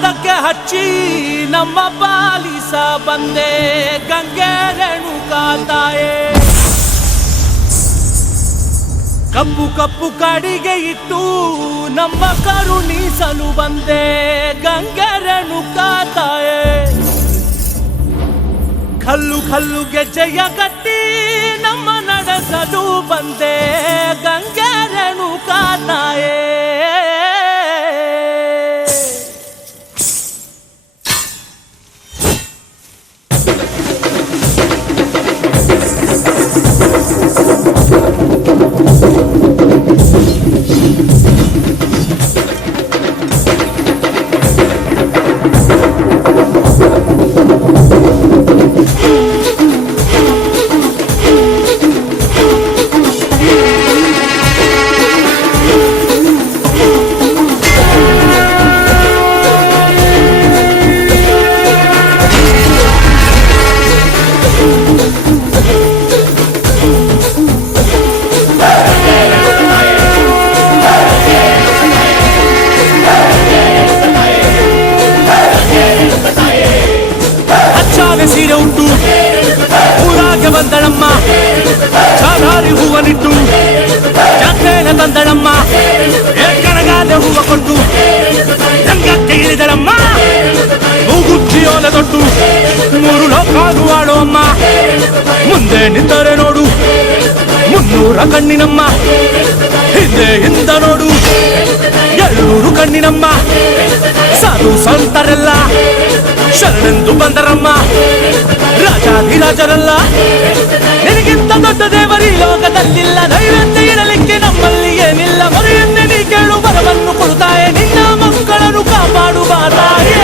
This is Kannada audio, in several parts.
ಪಾದಕ್ಕೆ ಹಚ್ಚಿ ನಮ್ಮ ಪಾಲಿಸ ಬಂದೆ ಗಂಗೆ ರೇಣುಕಾ ತಾಯೇ. ಕಪ್ಪು ಕಪ್ಪು ಕಾಡಿಗೆ ಇಟ್ಟು ನಮ್ಮ ಕರುಣಿಸಲು ಬಂದೆ ಗಂಗೆ ರೇಣುಕಾ ತಾಯೇ. ಕಲ್ಲು ಕಲ್ಲು ಗೆಜ್ಜೆಯ ಕಟ್ಟಿ ನಮ್ಮ ನಡೆಸಲು ಬಂದೆ ಗಂಗೆ ರೇಣುಕಾ ತಾಯೇ. ಸೀರೆ ಉಂಟು ಊರಾಗೆ ಬಂದಳಮ್ಮ, ಚಾದಾರಿ ಹೂವನಿಟ್ಟು ಜಾತ್ರೆನ ತಂದಳಮ್ಮ, ಕಣಗಾಲೆ ಹೂವ ಕೊಟ್ಟು ರಂಗಕ್ಕೆ ಇಳಿದಳಮ್ಮ. ಮೂಗುಚ್ಚಿಯೋಲ ತೊಟ್ಟು ಮೂರು ಲೋಕಾನು ಆಡೋ ಅಮ್ಮ, ಮುಂದೆ ನಿಂತರೆ ನೋಡು 300 ಕಣ್ಣಿನಮ್ಮ, ಹಿಂದೆ ನೋಡು 700 ಕಣ್ಣಿನಮ್ಮ. ಸಾಧು ಸಂತರೆಲ್ಲ ಶರಣೆಂದು ಬಂದರಮ್ಮ, ರಾಜಾಧಿರಾಜರಲ್ಲ ನಿನಗಿಂತ ದೊಡ್ಡ ದೇವರಿ ಲೋಕದಲ್ಲಿಲ್ಲ. ನೈವೇದ್ಯ ಇರಲಿಕ್ಕೆ ನಮ್ಮಲ್ಲಿ ಏನಿಲ್ಲ, ಮರೆಯನ್ನೇ ನೀ ಕೇಳು ಬರವನ್ನು ಕೊಡುತ್ತಾಯೆ, ನಿನ್ನ ಮಕ್ಕಳನ್ನು ಕಾಪಾಡುವ ತಾಯೇ.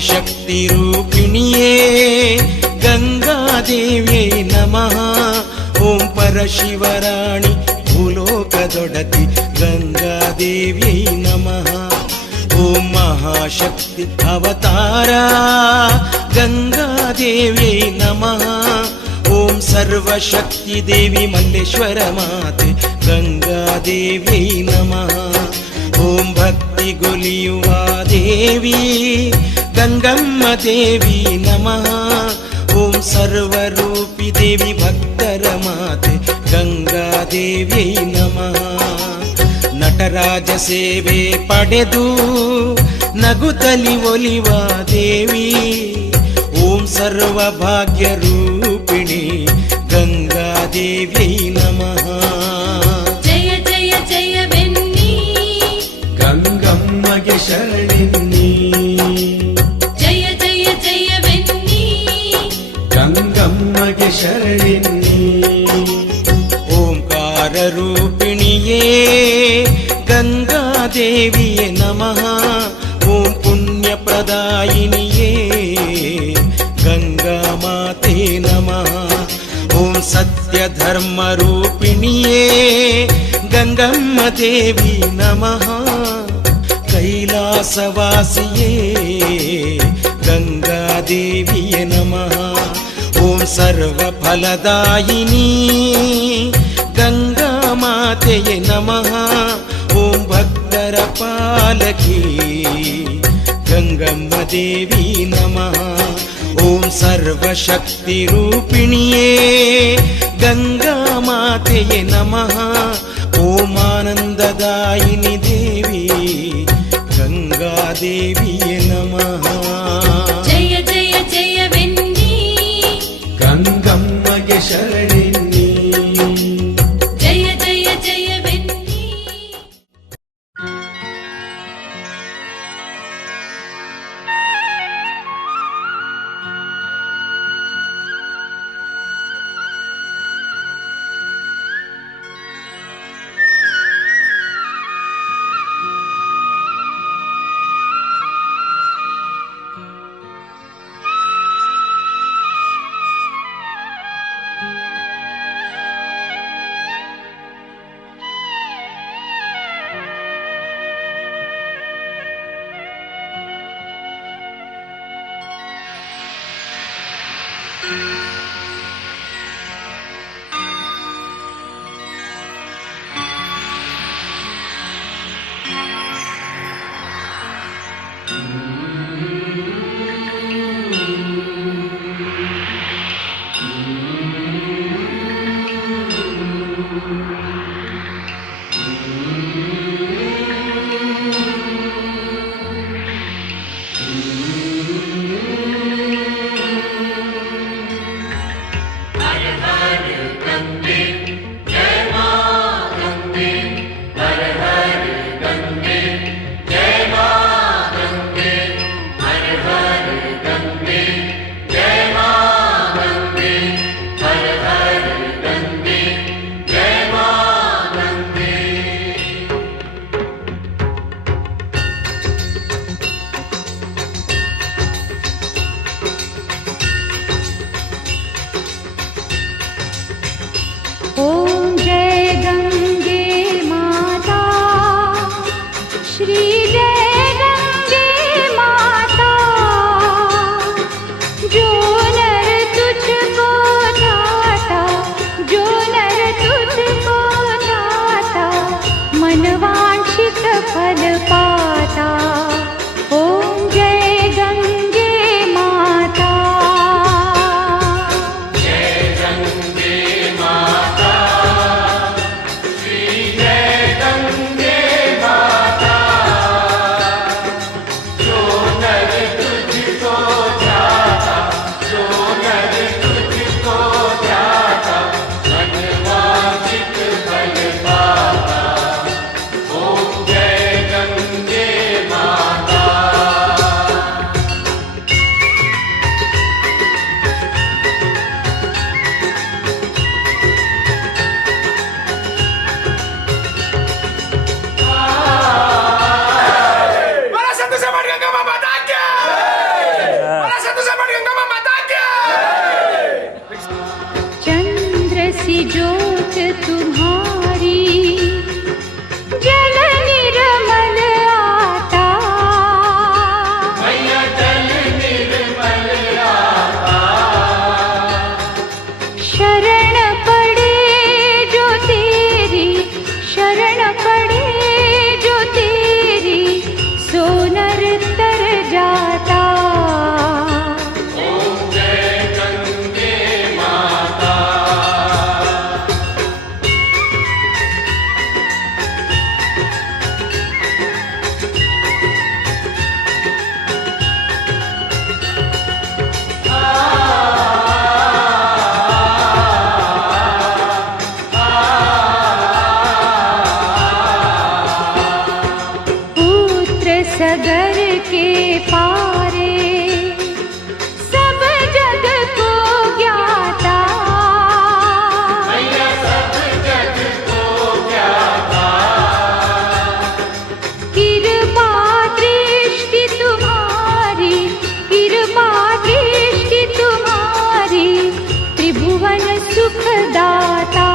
आदिशक्तिरूपिण्ये गंगादेव्यै नमः। ओं परशिवराणि भूलोकदೊಡತಿ गंगादेव्यै नमः। ओं महाशक्ति अवतारा गंगादेव्यै नमः। ओं सर्वशक्ति देवी मल्लेश्वर माते गंगादेव्यै नमः। ओं भक्ति गोलियुव देवी गंगम्म देवी नमः। ओं सर्वरूपी देवी भक्तर माते गंगादेव्यै नमः। ನಟರಾಜ ಸೇವೆ ಪಡೆದು ನಗುತ್ತಲಿ ಒಲಿವ ದೇವಿ ಓಂ ಸರ್ವಭಾಗ್ಯ ರೂಪಿಣಿ ಗಂಗಾದೇವ್ಯೈ ನಮಃ. ಜಯ ಜಯ ಜಯವೆನ್ನಿ ಗಂಗಮ್ಮಗೆ ಶರಣಿನ್ನಿ. ಜಯ ಜಯ ಜಯವೆನ್ನಿ ಗಂಗಮ್ಮಗೆ ಶರಣಿನ್ನಿ. ಓಂಕಾರ ರೂಪಿಣಿಯೇ गंगादेविये नमः। ओं पुण्यप्रदायिनिये गंगा माते नमः। ओं सत्यधर्मरूपिणिये गंगम्म देवी नमः। कैलासवासिये गंगादेविये नमः। ओं सर्वफलदायिनी गंगा मातेये नमः। ओं भक्तर पालकी गंगम्म देवी नमः। ओं सर्वशक्ति रूपिण्ये गंगा मातेये नमः। ओं आनंददायिनी देवी गंगा देवीये नमः. जय जय जयवेन्नी गंगम्ಮಗೆ ಶರಣಿನ್ನಿ. जय जय जयवेन्नी. सगर के पारे सब जग को ज्ञाता कृपा दृष्टि तुम्हारी त्रिभुवन सुखदाता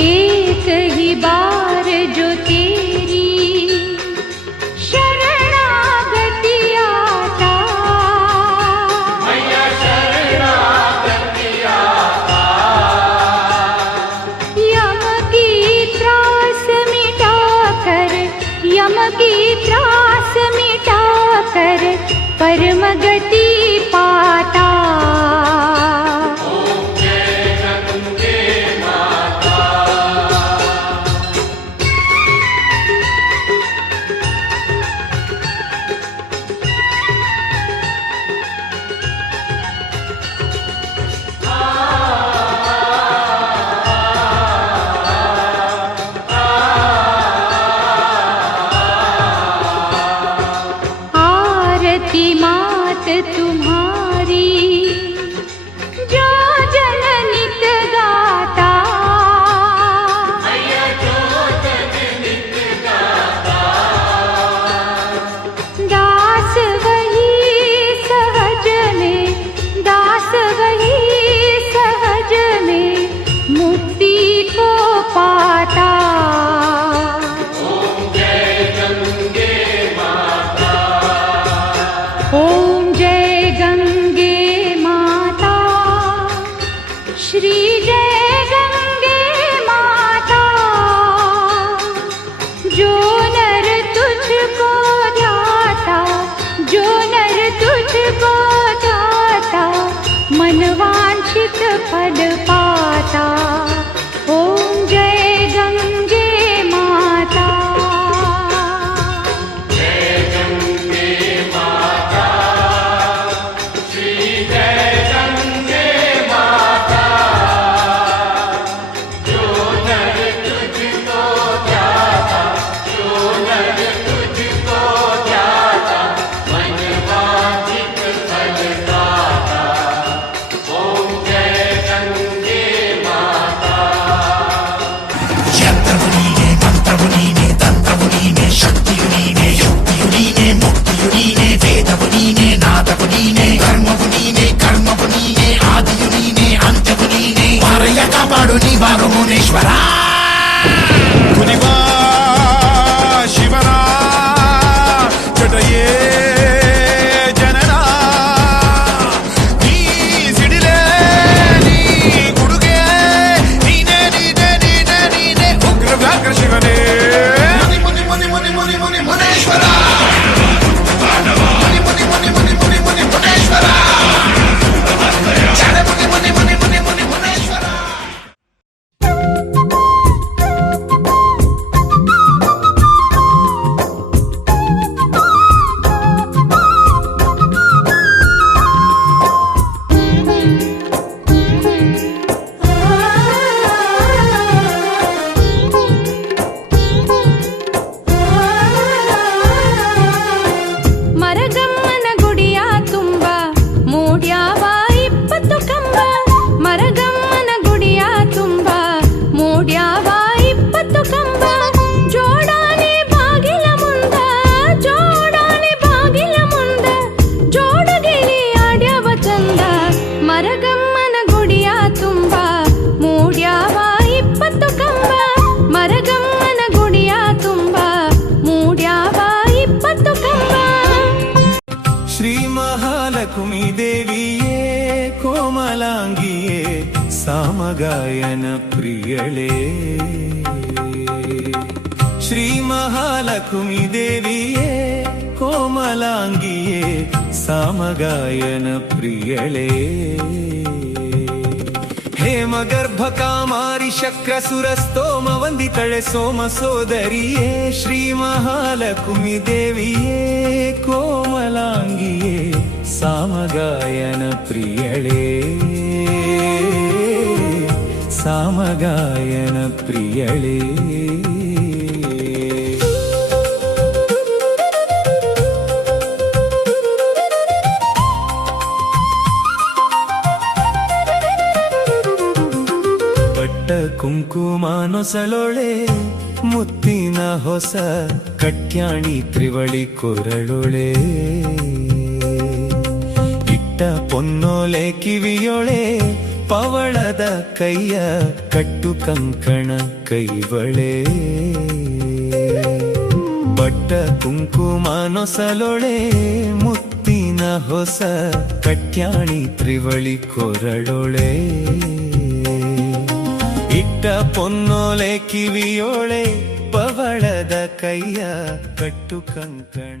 एक ही बार जो तेरी शरणागति आता यम की त्रास मिटा कर परम गति पाता आरती मात तुम्हारी जो जन नित गाता दास वही सहज में मुक्ति को पाता ओम जय गंगे माता श्री जय गंगे माता जो नर तुझको ध्याता मन वांछित फल पाता ओम जय गंगे माता ಕಾಪಾಡು ನೀ ಬಾರು ಮುನೇಶ್ವರ ಕುದಿವಾ ಶಿವನ ಜಟಯೇ ಜನನ ನೀ ಸಿಡಿಲೆ ನೀ ಗುಡುಗೆ ನೀನೆ ಉಗ್ರ ವ್ಯಾಘ್ರ ಶಿವನೇ ಮುನಿ ಮುನಿ ಮುನಿ ಮುನಿ ಮುನಿ ಮುನೇಶ್ವರ ಮುನಿ ಮುನೇಶ್ವರ ಚಳೆ ಮುನಿ ಮುನೇಶ್ವರ ಮರಗಮ್ಮನ ಗುಡಿಯ ತುಂಬ ಮೂಡ್ಯಾವ 20 ಕಂಬ ಮರಗಮ್ಮನ ಗುಡಿಯ ತುಂಬ ಮೂಡ್ಯಾವ 20 ಕಂಬ ಜೋಡಾನೆ ಬಾಗಿಲ ಮುಂದ ಜೋಡಗಿಳಿ ಆಡ್ಯವ ಚಂದ ಮರಗಮ್ಮನ ಗುಡಿಯ ತುಂಬ ಮೂಡ್ಯಾವ 20 ಕಂಬ ಮರಗಮ್ಮನ ಗುಡಿಯ ತುಂಬ ಮೂಡ್ಯಾವ 20 ಕಂಬ ಶ್ರೀ ಮಹಾಲಕ್ಷ್ಮೀ ದೇವಿಯೇ ಕೋಮಲಾಂಗಿಯೇ ಸಾಮಗಾಯನ ಪ್ರಿಯಳೇ ಶ್ರೀ ಮಹಾಲಕ್ಷ್ಮೀ ದೇವಿಯೇ ಕೋಮಲಾಂಗಿಯೇ ಸಾಮಗಾಯನ ಪ್ರಿಯಳೇ ಹೇಮಗರ್ಭ ಕಾಮಾರಿ ಶಕ್ರ ಸುರಸ್ತೋಮ ವಂದಿತಳೆ ಸೋಮ ಸೋದರಿಯೇ ಶ್ರೀ ಮಹಾಲಕ್ಷ್ಮಿ ದೇವಿಯೇ ಕೋಮಲಾಂಗಿಯೇ ಸಾಮಗಾಯನ ಪ್ರಿಯಳೇ ಸಾಮಗಾಯನ ಪ್ರಿಯಳೇ ಕುಂಕುಮ ನೊಸಲೊಳೆ ಮುತ್ತಿನ ಹೊಸ ಕಟ್ಯಾಣಿ ತ್ರಿವಳಿ ಕೊರಳೊಳೆ ಇಟ್ಟ ಪೊನ್ನೋಲೆ ಕಿವಿಯೊಳೆ ಪವಳದ ಕೈಯ ಕಟ್ಟು ಕಂಕಣ ಕೈವಳೆ ಬಟ್ಟ ಕುಂಕುಮ ನೊಸಲೊಳೆ ಮುತ್ತಿನ ಹೊಸ ಕಟ್ಯಾಣಿ ತ್ರಿವಳಿ ಕೊರಳೊಳೆ ಇಟ್ಟ ಪೊನ್ನೋಲೆ ಕಿವಿಯೋಳೆ ಪವಳದ ಕೈಯ ಕಟ್ಟು ಕಂಕಣ